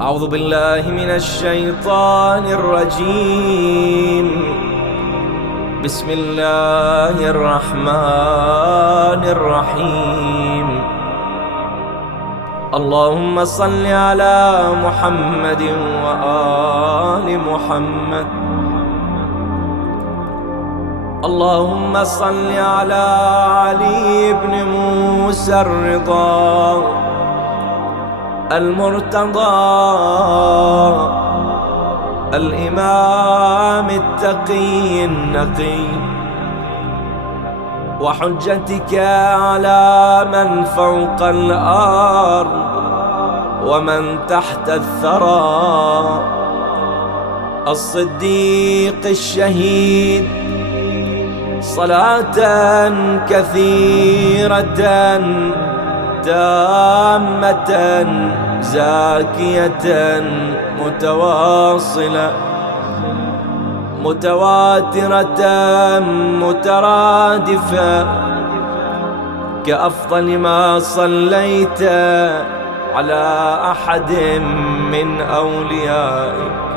أعوذ بالله من الشيطان الرجيم. بسم الله الرحمن الرحيم. اللهم صل على محمد وآل محمد. اللهم صل على علي بن موسى الرضا المرتضى الإمام التقي النقي، وحجتك على من فوق الأرض ومن تحت الثرى، الصديق الشهيد، صلاة كثيرة تامة زاكية متواصلة متواترة مترادفة، كأفضل ما صليت على أحد من أوليائك.